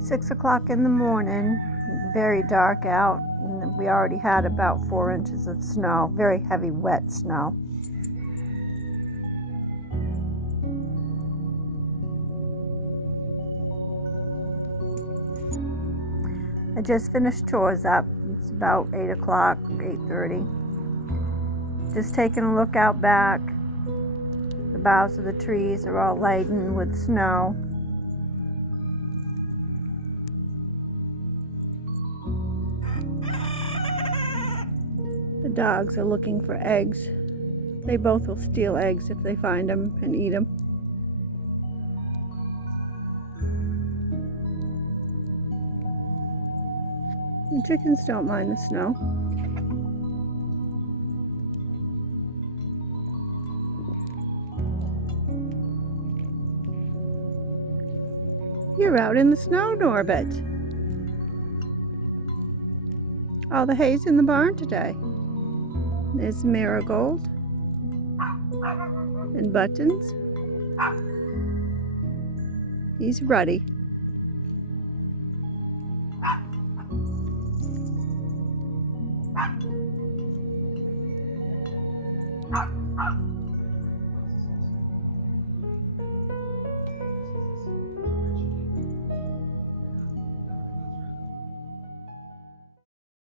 6 o'clock in the morning, very dark out, and we already had about 4 inches of snow, very heavy, wet snow. I just finished chores up. It's about 8 o'clock, 8:30. Just taking a look out back. The boughs of the trees are all laden with snow. The dogs are looking for eggs. They both will steal eggs if they find them and eat them. The chickens don't mind the snow. You're out in the snow, Norbert. All the hay's in the barn today. There's Marigold and Buttons. He's ruddy.